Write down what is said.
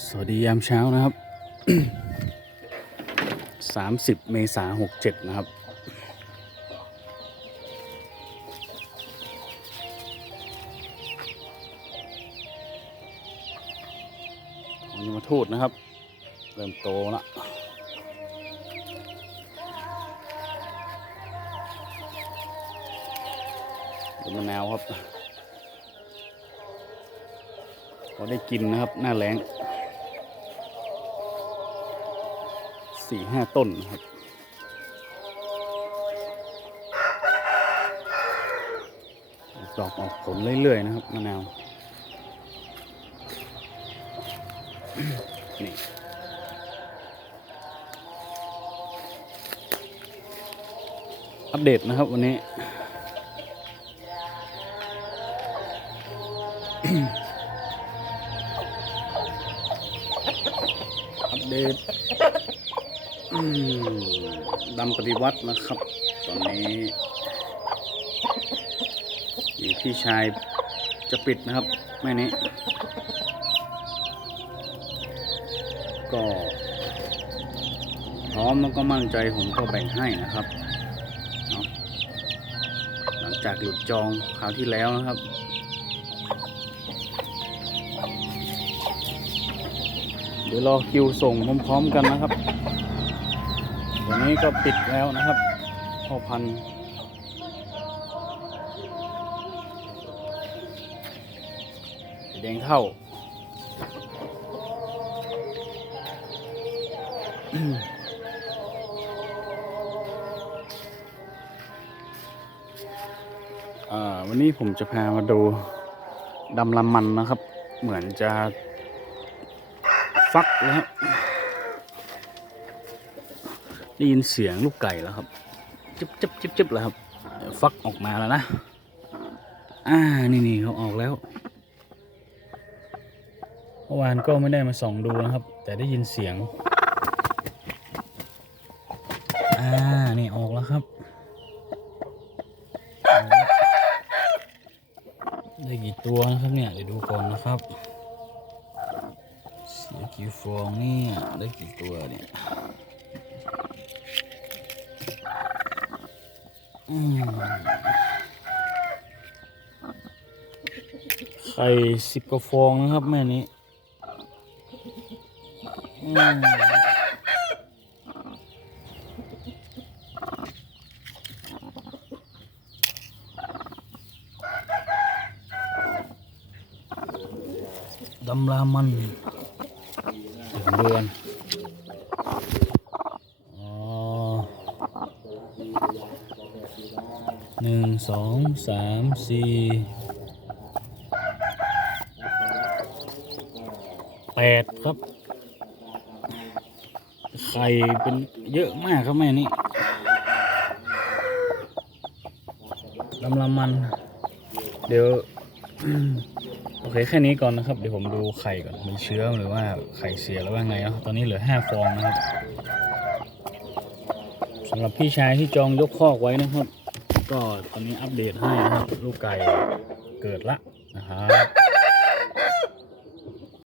สวัสดียามเช้านะครับ 30 เมษายน67 นะครับของยมทูตนะครับ เริ่มโตแล้วดูมะนาวครับพอได้กินนะครับ หน้าแรง สี่ห้าต้นนะครับ ดอกออกผลเรื่อย ๆ นะครับมะนาว นี่อัปเดตนะครับวันนี้ อัปเดต ดำปฏิวัตินะครับ ตอนนี้พี่ชายจะปิดนะครับ แม่นี้ ก็พร้อมแล้วก็มั่นใจผมก็แบ่งให้นะครับ หลังจากหลุดจองคราวที่แล้วนะครับเดี๋ยวรอคิวส่งพร้อมๆกันนะครับ ตัวนี้ก็ปิดแล้วนะครับพ่อพันธุ์แดงเท่าอ่า วันนี้ผมจะพามาดูดำลำมันนะครับ เหมือนจะ ฟักแล้วครับ ได้ยินเสียงลูกไก่แล้วครับจิบจิบจิบจิบแล้วครับ ฟักออกมาแล้วนะ อ่า นี่นี่เขาออกแล้วเมื่อวานก็ไม่ได้มาส่องดูนะครับ แต่ได้ยินเสียง อ่า นี่ออกแล้วครับ ได้กี่ตัวนะครับเนี่ย เดี๋ยวดูก่อนนะครับ เสียกี่ฟองเนี่ย ได้กี่ตัวเนี่ย ไข่สิบกว่าฟองนะครับแม่นี้ดำรามันเดี๋ยวผมดูกันอ๋อ หนึ่งสองสามสี่แปดครับ ไข่เป็นเยอะมากครับแม่นี่ดำรามัน เดี๋ยว โอเคแค่นี้ก่อนนะครับ เดี๋ยวผมดูไข่ก่อน มีเชื้อหรือว่าไข่เสียหรือว่าไงเนาะตอนนี้เหลือห้าฟองนะครับสำหรับพี่ชายที่จองยกคอกไว้นะครับ ก็ตอนนี้อัปเดตให้นะครับลูกไก่เกิดละนะครับ